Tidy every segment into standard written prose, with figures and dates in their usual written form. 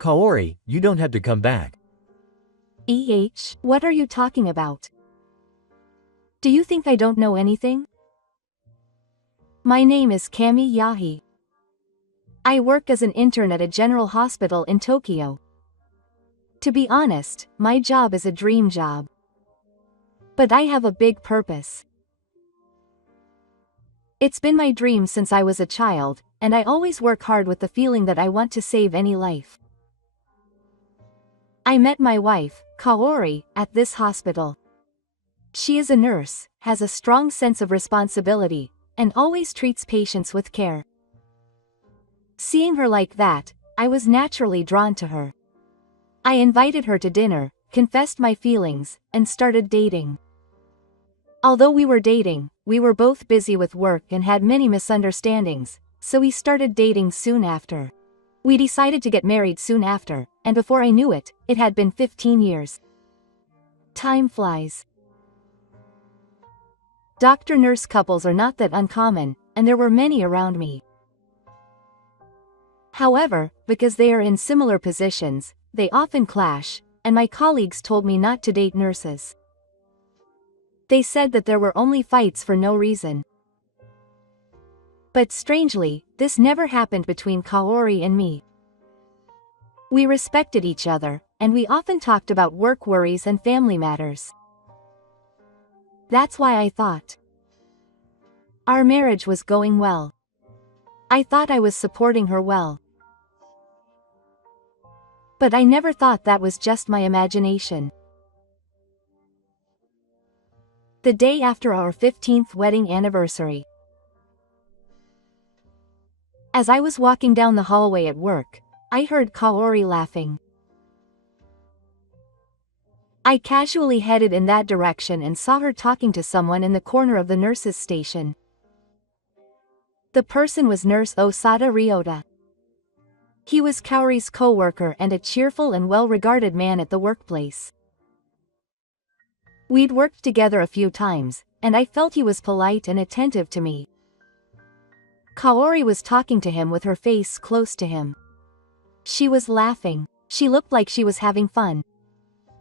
Kaori, you don't have to come back. What are you talking about? Do you think I don't know anything? My name is Kami Yahi. I work as an intern at a general hospital in Tokyo. To be honest, my job is a dream job. But I have a big purpose. It's been my dream since I was a child, and I always work hard with the feeling that I want to save any life. I met my wife, Kaori, at this hospital. She is a nurse, has a strong sense of responsibility, and always treats patients with care. Seeing her like that, I was naturally drawn to her. I invited her to dinner, confessed my feelings, and started dating. Although we were dating, we were both busy with work and had many misunderstandings, so we started dating soon after. We decided to get married soon after, and before I knew it, it had been 15 years. Time flies. Doctor-nurse couples are not that uncommon, and there were many around me. However, because they are in similar positions, they often clash, and my colleagues told me not to date nurses. They said that there were only fights for no reason. But strangely, this never happened between Kaori and me. We respected each other, and we often talked about work worries and family matters. That's why I thought our marriage was going well. I thought I was supporting her well. But I never thought that was just my imagination. The day after our 15th wedding anniversary. As I was walking down the hallway at work, I heard Kaori laughing. I casually headed in that direction and saw her talking to someone in the corner of the nurses' station. The person was Nurse Osada Ryota. He was Kaori's co-worker and a cheerful and well-regarded man at the workplace. We'd worked together a few times, and I felt he was polite and attentive to me. Kaori was talking to him with her face close to him. She was laughing. She looked like she was having fun.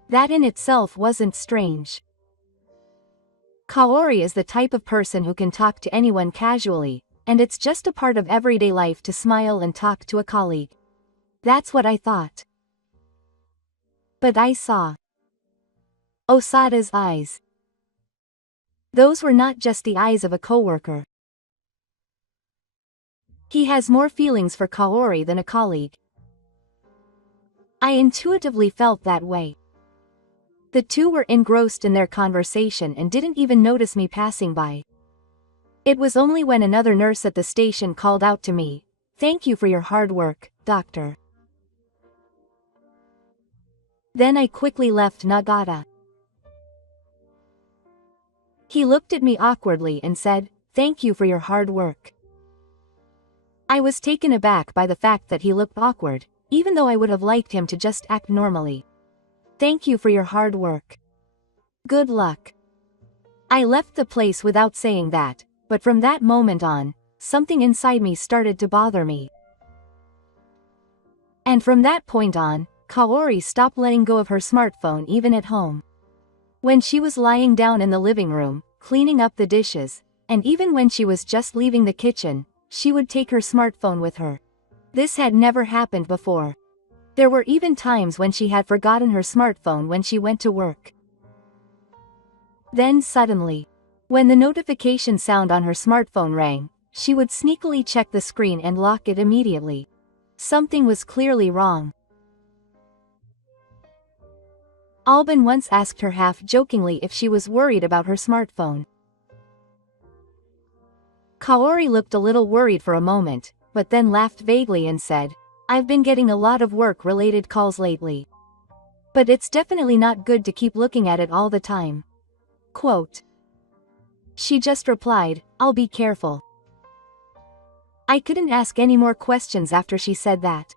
That in itself wasn't strange. Kaori is the type of person who can talk to anyone casually, and it's just a part of everyday life to smile and talk to a colleague. That's what I thought. But I saw Osada's eyes. Those were not just the eyes of a coworker. He has more feelings for Kaori than a colleague. I intuitively felt that way. The two were engrossed in their conversation and didn't even notice me passing by. It was only when another nurse at the station called out to me, "Thank you for your hard work, doctor." Then I quickly left Nagata. He looked at me awkwardly and said, "Thank you for your hard work." I was taken aback by the fact that he looked awkward, even though I would have liked him to just act normally. "Thank you for your hard work. Good luck." I left the place without saying that, but from that moment on, something inside me started to bother me. And from that point on, Kaori stopped letting go of her smartphone even at home. When she was lying down in the living room, cleaning up the dishes, and even when she was just leaving the kitchen, she would take her smartphone with her. This had never happened before. There were even times when she had forgotten her smartphone when she went to work. Then suddenly, when the notification sound on her smartphone rang, she would sneakily check the screen and lock it immediately. Something was clearly wrong. Albin once asked her half-jokingly if she was worried about her smartphone. Kaori looked a little worried for a moment, but then laughed vaguely and said, "I've been getting a lot of work-related calls lately. But it's definitely not good to keep looking at it all the time." Quote. She just replied, "I'll be careful." I couldn't ask any more questions after she said that.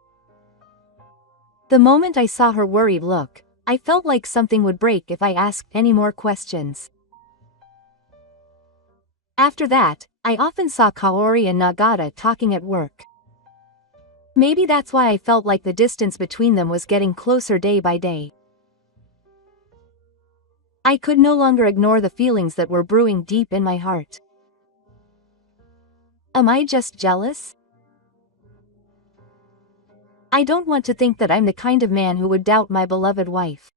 The moment I saw her worried look, I felt like something would break if I asked any more questions. After that, I often saw Kaori and Nagata talking at work. Maybe that's why I felt like the distance between them was getting closer day by day. I could no longer ignore the feelings that were brewing deep in my heart. Am I just jealous? I don't want to think that I'm the kind of man who would doubt my beloved wife.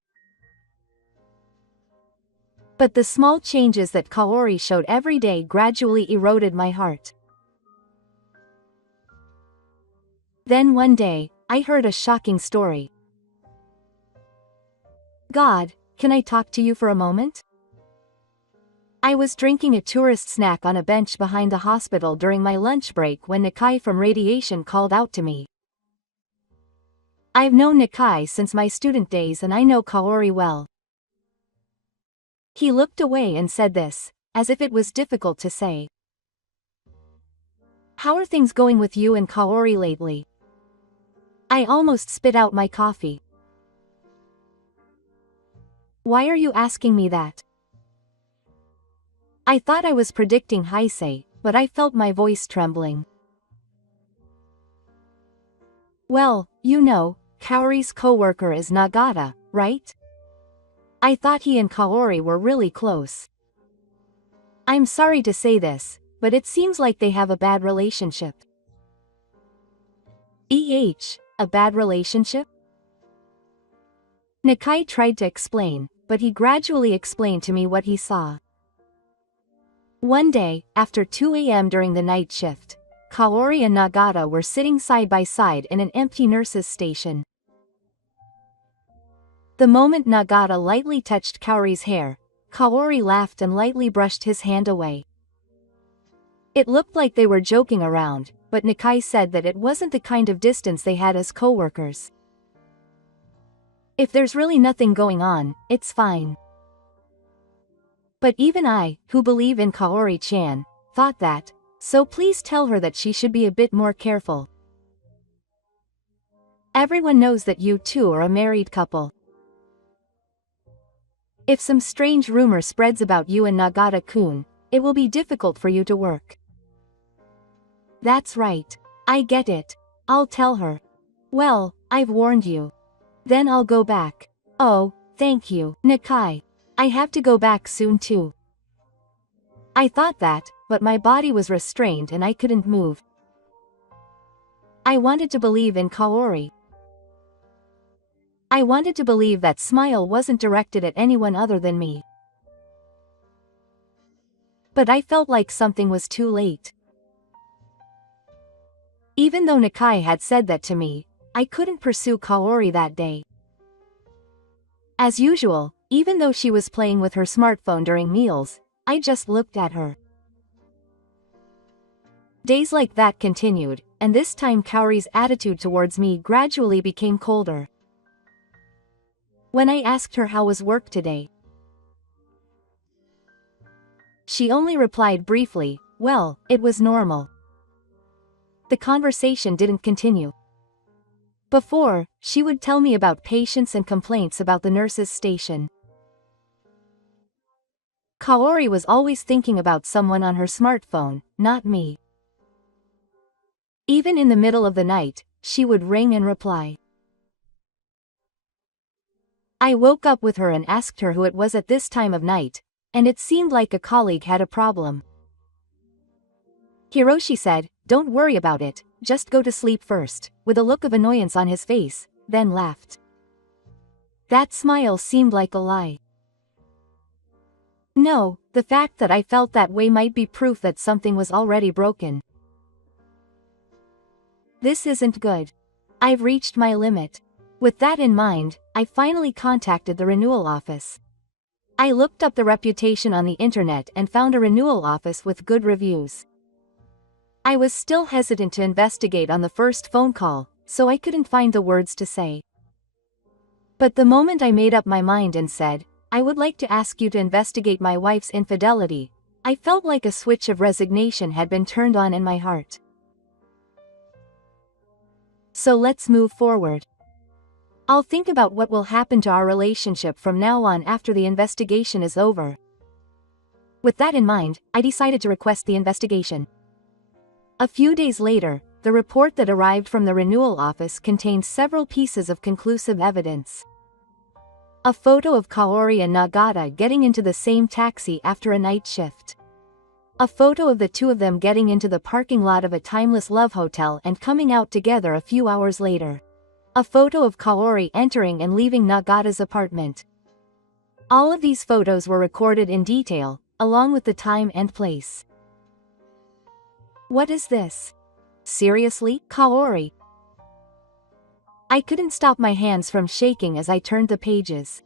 But the small changes that Kaori showed every day gradually eroded my heart. Then one day, I heard a shocking story. God, can I talk to you for a moment? I was drinking a tourist snack on a bench behind the hospital during my lunch break when Nakai from radiation called out to me. I've known Nakai since my student days and I know Kaori well. He looked away and said this, as if it was difficult to say. How are things going with you and Kaori lately? I almost spit out my coffee. Why are you asking me that? I thought I was predicting Heisei, but I felt my voice trembling. Well, you know, Kaori's co-worker is Nagata, right? I thought he and Kaori were really close. I'm sorry to say this, but it seems like they have a bad relationship. A bad relationship? Nakai tried to explain, but he gradually explained to me what he saw. One day, after 2 a.m. during the night shift, Kaori and Nagata were sitting side by side in an empty nurse's station. The moment Nagata lightly touched Kaori's hair, Kaori laughed and lightly brushed his hand away. It looked like they were joking around, but Nakai said that it wasn't the kind of distance they had as co-workers. If there's really nothing going on, it's fine. But even I, who believe in Kaori-chan, thought that, so please tell her that she should be a bit more careful. Everyone knows that you two are a married couple. If some strange rumor spreads about you and Nagata-kun, it will be difficult for you to work. That's right. I get it. I'll tell her. Well, I've warned you. Then I'll go back. Oh, thank you, Nakai. I have to go back soon too. I thought that, but my body was restrained and I couldn't move. I wanted to believe in Kaori. I wanted to believe that smile wasn't directed at anyone other than me. But I felt like something was too late. Even though Nakai had said that to me, I couldn't pursue Kaori that day. As usual, even though she was playing with her smartphone during meals, I just looked at her. Days like that continued, and this time Kaori's attitude towards me gradually became colder. When I asked her how was work today, she only replied briefly, well, it was normal. The conversation didn't continue. Before, she would tell me about patients and complaints about the nurse's station. Kaori was always thinking about someone on her smartphone, not me. Even in the middle of the night, she would ring and reply. I woke up with her and asked her who it was at this time of night, and it seemed like a colleague had a problem. Hiroshi said, "Don't worry about it, just go to sleep first," with a look of annoyance on his face, then laughed. That smile seemed like a lie. No, the fact that I felt that way might be proof that something was already broken. This isn't good. I've reached my limit. With that in mind, I finally contacted the renewal office. I looked up the reputation on the internet and found a renewal office with good reviews. I was still hesitant to investigate on the first phone call, so I couldn't find the words to say. But the moment I made up my mind and said, "I would like to ask you to investigate my wife's infidelity," I felt like a switch of resignation had been turned on in my heart. So let's move forward. I'll think about what will happen to our relationship from now on after the investigation is over. With that in mind, I decided to request the investigation. A few days later, the report that arrived from the renewal office contained several pieces of conclusive evidence. A photo of Kaori and Nagata getting into the same taxi after a night shift. A photo of the two of them getting into the parking lot of a timeless love hotel and coming out together a few hours later. A photo of Kaori entering and leaving Nagata's apartment. All of these photos were recorded in detail, along with the time and place. What is this? Seriously, Kaori? I couldn't stop my hands from shaking as I turned the pages.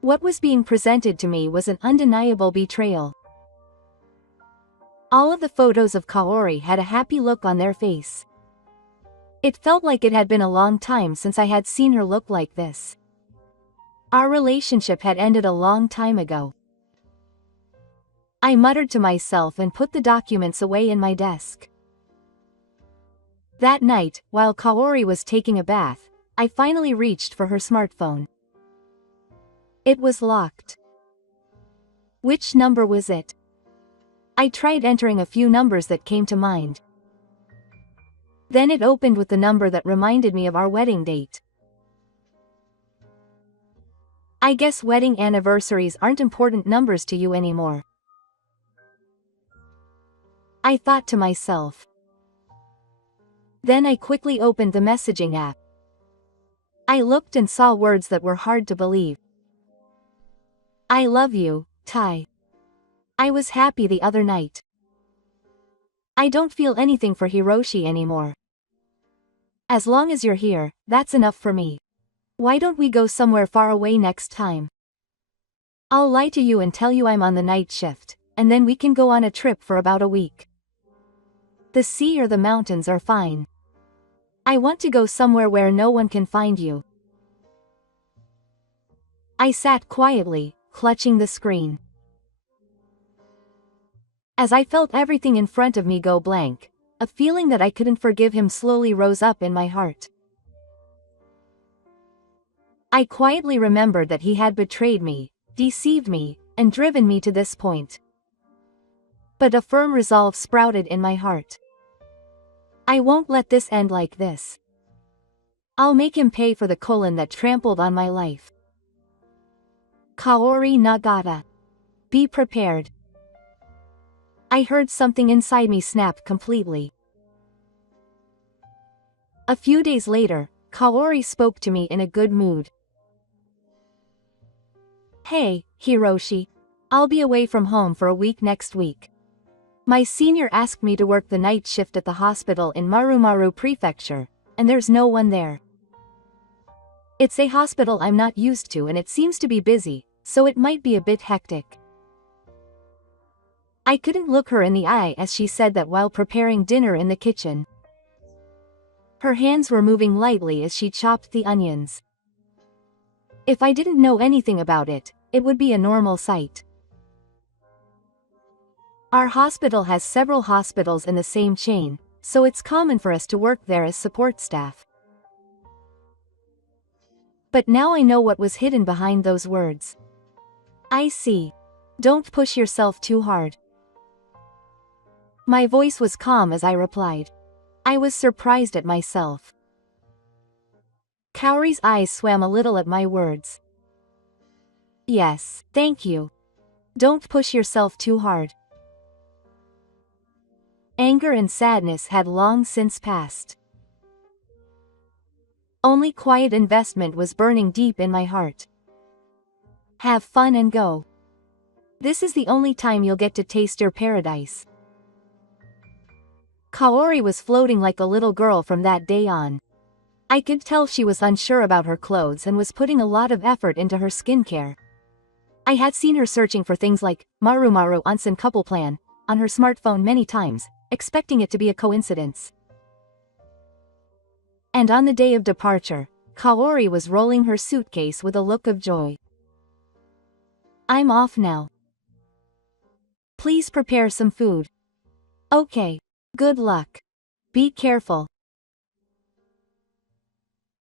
What was being presented to me was an undeniable betrayal. All of the photos of Kaori had a happy look on their face. It felt like it had been a long time since I had seen her look like this. Our relationship had ended a long time ago. I muttered to myself and put the documents away in my desk. That night, while Kaori was taking a bath, I finally reached for her smartphone. It was locked. Which number was it? I tried entering a few numbers that came to mind. Then it opened with the number that reminded me of our wedding date. I guess wedding anniversaries aren't important numbers to you anymore, I thought to myself. Then I quickly opened the messaging app. I looked and saw words that were hard to believe. I love you, Tai. I was happy the other night. I don't feel anything for Hiroshi anymore. As long as you're here, that's enough for me. Why don't we go somewhere far away next time? I'll lie to you and tell you I'm on the night shift, and then we can go on a trip for about a week. The sea or the mountains are fine. I want to go somewhere where no one can find you. I sat quietly, clutching the screen. As I felt everything in front of me go blank, a feeling that I couldn't forgive him slowly rose up in my heart. I quietly remembered that he had betrayed me, deceived me, and driven me to this point. But a firm resolve sprouted in my heart. I won't let this end like this. I'll make him pay for the colon that trampled on my life. Kaori Nagata. Be prepared. I heard something inside me snap completely. A few days later, Kaori spoke to me in a good mood. Hey, Hiroshi. I'll be away from home for a week next week. My senior asked me to work the night shift at the hospital in Marumaru Prefecture, and there's no one there. It's a hospital I'm not used to and it seems to be busy, so it might be a bit hectic. I couldn't look her in the eye as she said that while preparing dinner in the kitchen. Her hands were moving lightly as she chopped the onions. If I didn't know anything about it, it would be a normal sight. Our hospital has several hospitals in the same chain, so it's common for us to work there as support staff. But now I know what was hidden behind those words. I see. Don't push yourself too hard. My voice was calm as I replied. I was surprised at myself. Kaori's eyes swam a little at my words. Yes, thank you. Don't push yourself too hard. Anger and sadness had long since passed. Only quiet investment was burning deep in my heart. Have fun and go. This is the only time you'll get to taste your paradise. Kaori was floating like a little girl from that day on. I could tell she was unsure about her clothes and was putting a lot of effort into her skincare. I had seen her searching for things like Marumaru Onsen couple plan on her smartphone many times, expecting it to be a coincidence. And on the day of departure, Kaori was rolling her suitcase with a look of joy. I'm off now. Please prepare some food. Okay. Good luck. Be careful.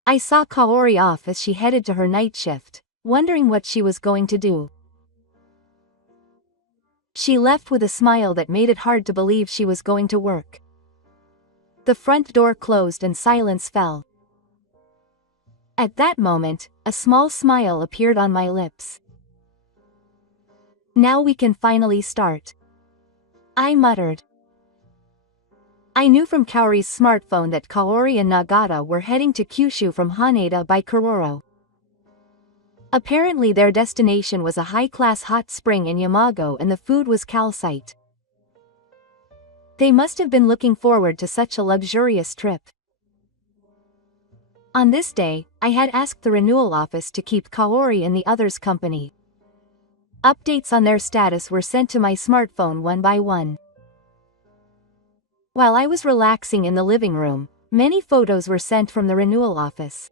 I saw Kaori off as she headed to her night shift, wondering what she was going to do. She left with a smile that made it hard to believe she was going to work. The front door closed and silence fell. At that moment, a small smile appeared on my lips. Now we can finally start, I muttered. I knew from Kaori's smartphone that Kaori and Nagata were heading to Kyushu from Haneda by Kororo. Apparently their destination was a high-class hot spring in Yamago and the food was calcite. They must have been looking forward to such a luxurious trip. On this day, I had asked the renewal office to keep Kaori and the others company. Updates on their status were sent to my smartphone one by one. While I was relaxing in the living room, many photos were sent from the renewal office.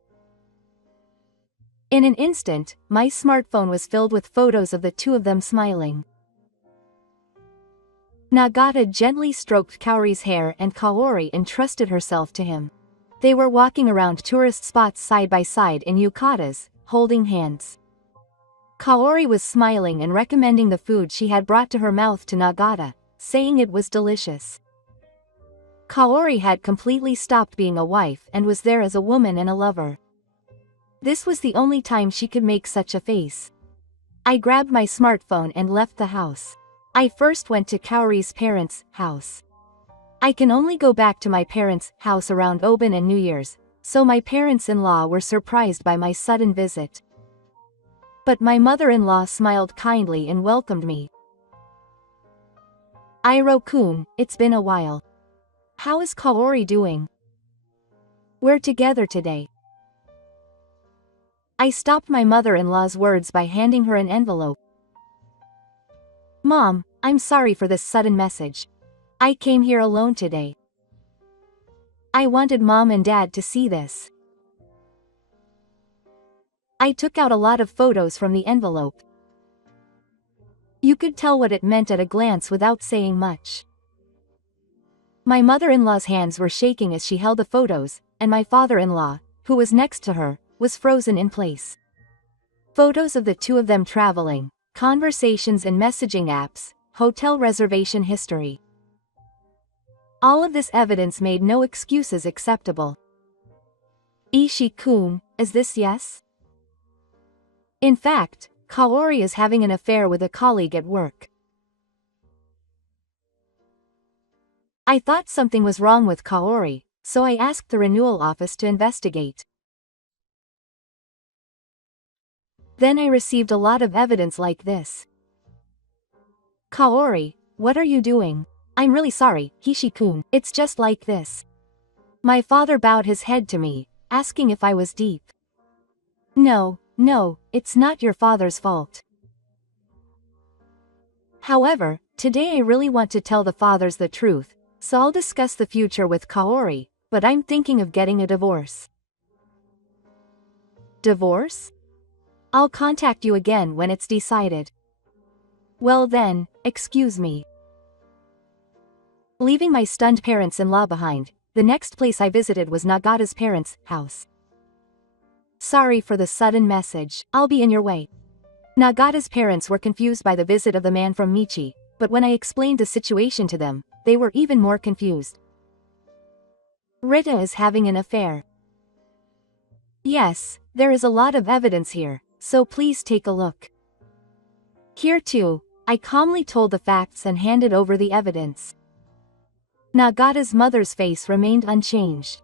In an instant, my smartphone was filled with photos of the two of them smiling. Nagata gently stroked Kaori's hair and Kaori entrusted herself to him. They were walking around tourist spots side by side in yukatas, holding hands. Kaori was smiling and recommending the food she had brought to her mouth to Nagata, saying it was delicious. Kaori had completely stopped being a wife and was there as a woman and a lover. This was the only time she could make such a face. I grabbed my smartphone and left the house. I first went to Kaori's parents' house. I can only go back to my parents' house around Obon and New Year's, so my parents-in-law were surprised by my sudden visit. But my mother-in-law smiled kindly and welcomed me. Iro-kun, it's been a while. How is Kaori doing? We're together today. I stopped my mother-in-law's words by handing her an envelope. Mom, I'm sorry for this sudden message. I came here alone today. I wanted Mom and Dad to see this. I took out a lot of photos from the envelope. You could tell what it meant at a glance without saying much. My mother-in-law's hands were shaking as she held the photos, and my father-in-law, who was next to her, was frozen in place. Photos of the two of them traveling, conversations in messaging apps, hotel reservation history. All of this evidence made no excuses acceptable. Ishii-kun, is this yes? In fact, Kaori is having an affair with a colleague at work. I thought something was wrong with Kaori, so I asked the renewal office to investigate. Then I received a lot of evidence like this. Kaori, what are you doing? I'm really sorry, Ishii-kun, it's just like this. My father bowed his head to me, asking if I was deep. No, it's not your father's fault. However, today I really want to tell the fathers the truth, so I'll discuss the future with Kaori, but I'm thinking of getting a divorce. Divorce? I'll contact you again when it's decided. Well then, excuse me. Leaving my stunned parents-in-law behind, the next place I visited was Nagata's parents' house. Sorry for the sudden message, I'll be in your way. Nagata's parents were confused by the visit of the man from Michi, but when I explained the situation to them, they were even more confused. Rita is having an affair. Yes, there is a lot of evidence here, so please take a look. Here too, I calmly told the facts and handed over the evidence. Nagata's mother's face remained unchanged.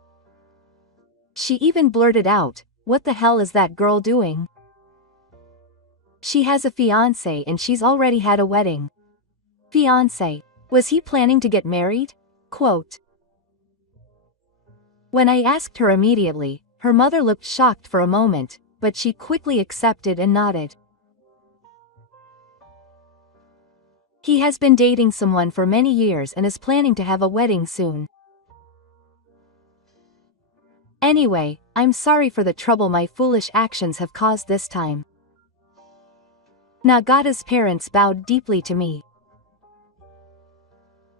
She even blurted out, "What the hell is that girl doing? She has a fiancé and she's already had a wedding." Fiancé? Was he planning to get married? Quote. When I asked her immediately, her mother looked shocked for a moment, but she quickly accepted and nodded. He has been dating someone for many years and is planning to have a wedding soon. Anyway, I'm sorry for the trouble my foolish actions have caused this time. Nagata's parents bowed deeply to me.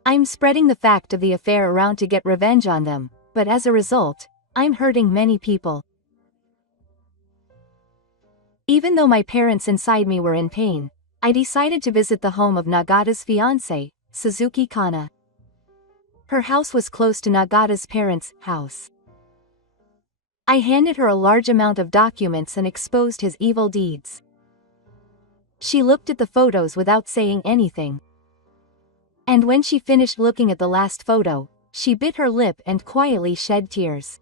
I'm spreading the fact of the affair around to get revenge on them, but as a result, I'm hurting many people. Even though my parents inside me were in pain, I decided to visit the home of Nagata's fiancé, Suzuki Kana. Her house was close to Nagata's parents' house. I handed her a large amount of documents and exposed his evil deeds. She looked at the photos without saying anything. And when she finished looking at the last photo, she bit her lip and quietly shed tears.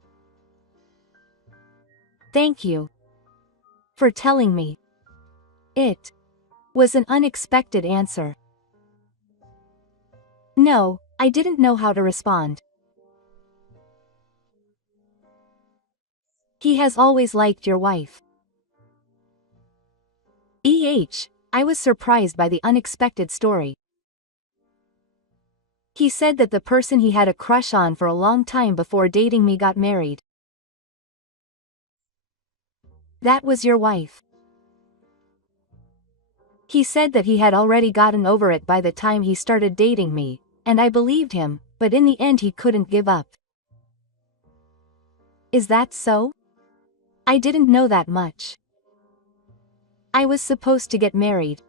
Thank you for telling me. It was an unexpected answer. No, I didn't know how to respond. He has always liked your wife. I was surprised by the unexpected story. He said that the person he had a crush on for a long time before dating me got married. That was your wife. He said that he had already gotten over it by the time he started dating me, and I believed him, but in the end he couldn't give up. Is that so? I didn't know that much. I was supposed to get married.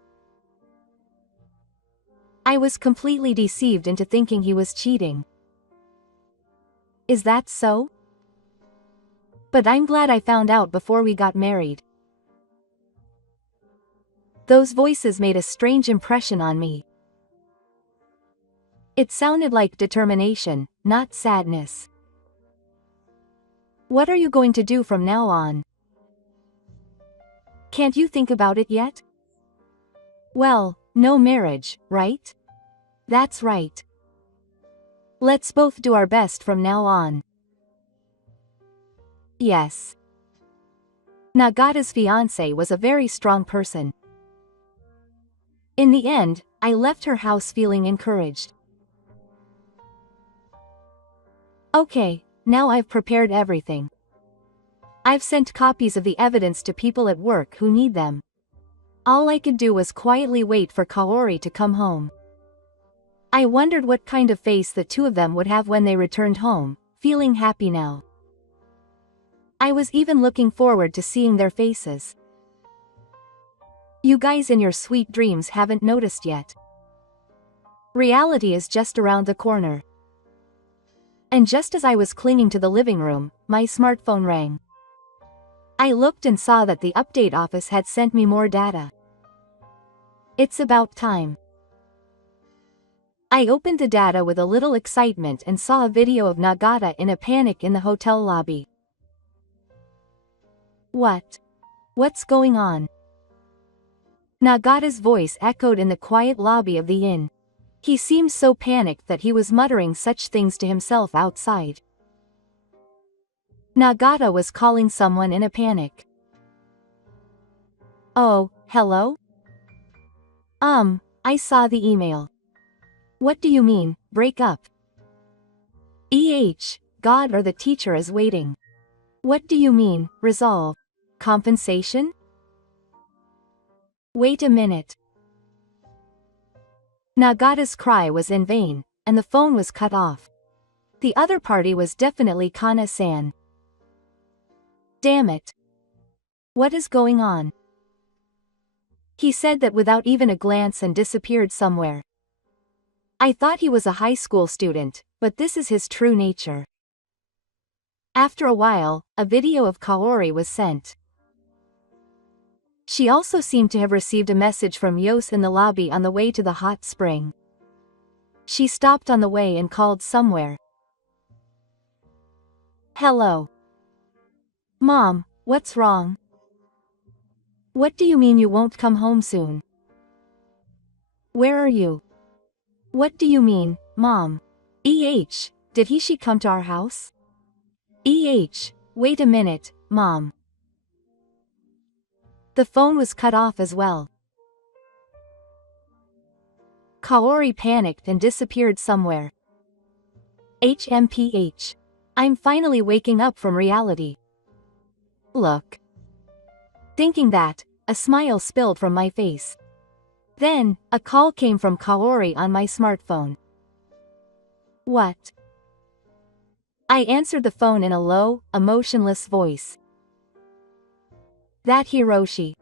I was completely deceived into thinking he was cheating. Is that so? But I'm glad I found out before we got married. Those voices made a strange impression on me. It sounded like determination, not sadness. What are you going to do from now on? Can't you think about it yet? Well, no marriage, right? That's right. Let's both do our best from now on. Yes. Nagata's fiancé was a very strong person. In the end, I left her house feeling encouraged. Okay, now I've prepared everything. I've sent copies of the evidence to people at work who need them. All I could do was quietly wait for Kaori to come home. I wondered what kind of face the two of them would have when they returned home, feeling happy now. I was even looking forward to seeing their faces. You guys in your sweet dreams haven't noticed yet. Reality is just around the corner. And just as I was clinging to the living room, my smartphone rang. I looked and saw that the update office had sent me more data. It's about time. I opened the data with a little excitement and saw a video of Nagata in a panic in the hotel lobby. What? What's going on? Nagata's voice echoed in the quiet lobby of the inn. He seemed so panicked that he was muttering such things to himself outside. Nagata was calling someone in a panic. Oh, hello? I saw the email. What do you mean, break up? God or the teacher is waiting. What do you mean, resolve? Compensation? Wait a minute. Nagata's cry was in vain, and the phone was cut off. The other party was definitely Kana-san. Damn it. What is going on? He said that without even a glance and disappeared somewhere. I thought he was a high school student, but this is his true nature. After a while, a video of Kaori was sent. She also seemed to have received a message from Yos in the lobby on the way to the hot spring. She stopped on the way and called somewhere. Hello. Mom, what's wrong? What do you mean you won't come home soon? Where are you? What do you mean, Mom? Did she come to our house? Wait a minute, Mom. The phone was cut off as well. Kaori panicked and disappeared somewhere. HMPH. I'm finally waking up from reality. Look. Thinking that, a smile spilled from my face. Then, a call came from Kaori on my smartphone. What? I answered the phone in a low, emotionless voice. That Hiroshi.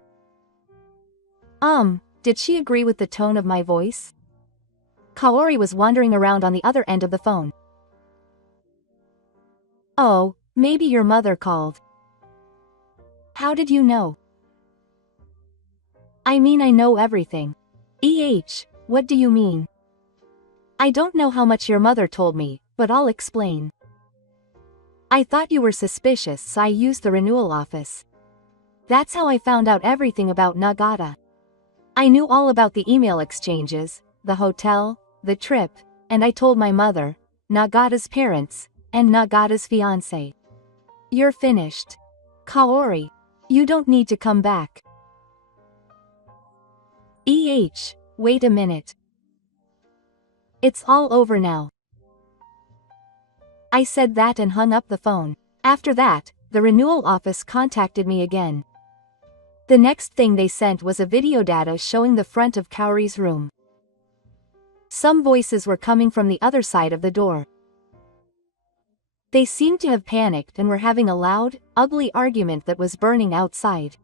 Did she agree with the tone of my voice? Kaori was wandering around on the other end of the phone. Oh, maybe your mother called. How did you know? I mean, I know everything. What do you mean? I don't know how much your mother told me, but I'll explain. I thought you were suspicious, so I used the renewal office. That's how I found out everything about Nagata. I knew all about the email exchanges, the hotel, the trip, and I told my mother, Nagata's parents, and Nagata's fiancé. You're finished. Kaori. You don't need to come back. Wait a minute. It's all over now. I said that and hung up the phone. After that, the renewal office contacted me again. The next thing they sent was a video data showing the front of Kaori's room. Some voices were coming from the other side of the door. They seemed to have panicked and were having a loud, ugly argument that was burning outside.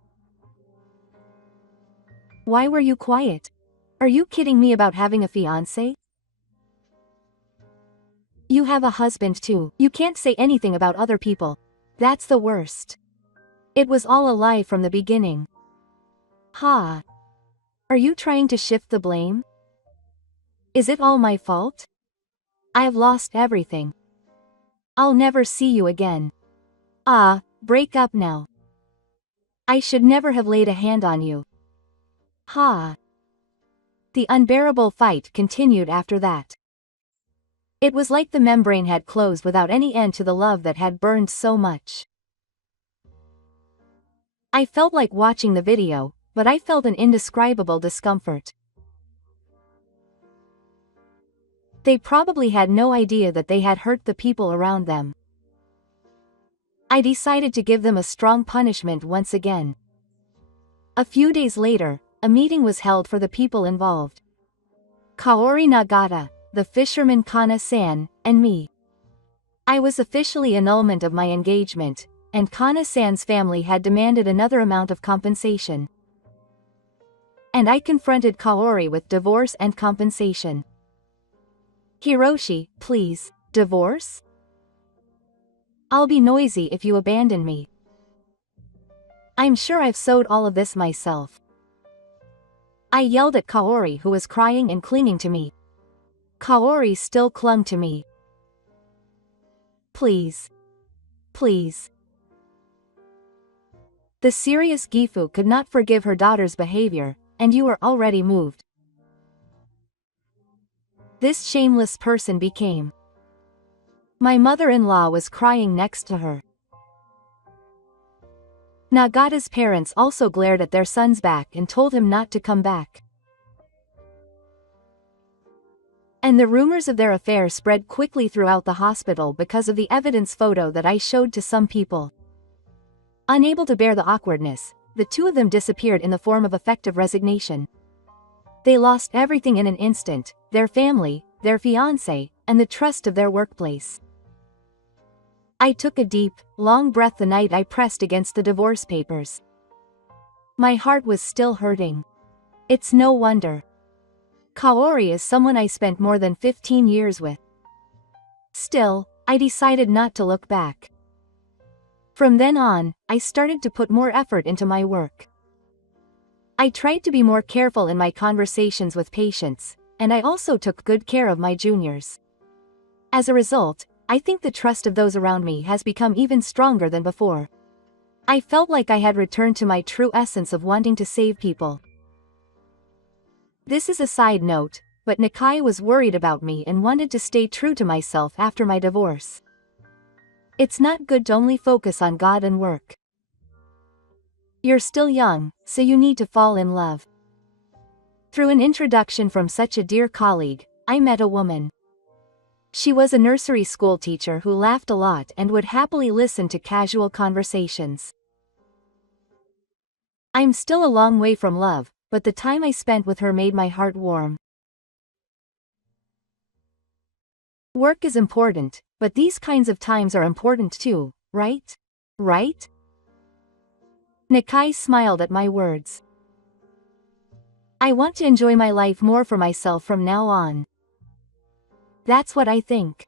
Why were you quiet? Are you kidding me about having a fiancé? You have a husband too. You can't say anything about other people. That's the worst. It was all a lie from the beginning. Ha. Are you trying to shift the blame? Is it all my fault? I have lost everything. I'll never see you again. Break up now. I should never have laid a hand on you. Ha. The unbearable fight continued after that. It was like the membrane had closed without any end to the love that had burned so much. I felt like watching the video, but I felt an indescribable discomfort. They probably had no idea that they had hurt the people around them. I decided to give them a strong punishment once again. A few days later, a meeting was held for the people involved. Kaori Nagata, the fisherman Kana-san, and me. I was officially annulment of my engagement, and Kana-san's family had demanded another amount of compensation. And I confronted Kaori with divorce and compensation. Hiroshi, please, divorce? I'll be noisy if you abandon me. I'm sure I've sewed all of this myself. I yelled at Kaori, who was crying and clinging to me. Kaori still clung to me. Please. Please. The serious Gifu could not forgive her daughter's behavior, and you were already moved. This shameless person became. My mother-in-law was crying next to her. Nagata's parents also glared at their son's back and told him not to come back. And the rumors of their affair spread quickly throughout the hospital because of the evidence photo that I showed to some people. Unable to bear the awkwardness, the two of them disappeared in the form of effective resignation. They lost everything in an instant, their family, their fiancé, and the trust of their workplace. I took a deep, long breath the night I pressed against the divorce papers. My heart was still hurting. It's no wonder. Kaori is someone I spent more than 15 years with. Still, I decided not to look back. From then on, I started to put more effort into my work. I tried to be more careful in my conversations with patients, and I also took good care of my juniors. As a result, I think the trust of those around me has become even stronger than before. I felt like I had returned to my true essence of wanting to save people. This is a side note, but Nakai was worried about me and wanted to stay true to myself after my divorce. It's not good to only focus on God and work. You're still young, so you need to fall in love. Through an introduction from such a dear colleague, I met a woman. She was a nursery school teacher who laughed a lot and would happily listen to casual conversations. I'm still a long way from love, but the time I spent with her made my heart warm. Work is important, but these kinds of times are important too, right? Right? Nakai smiled at my words. I want to enjoy my life more for myself from now on. That's what I think.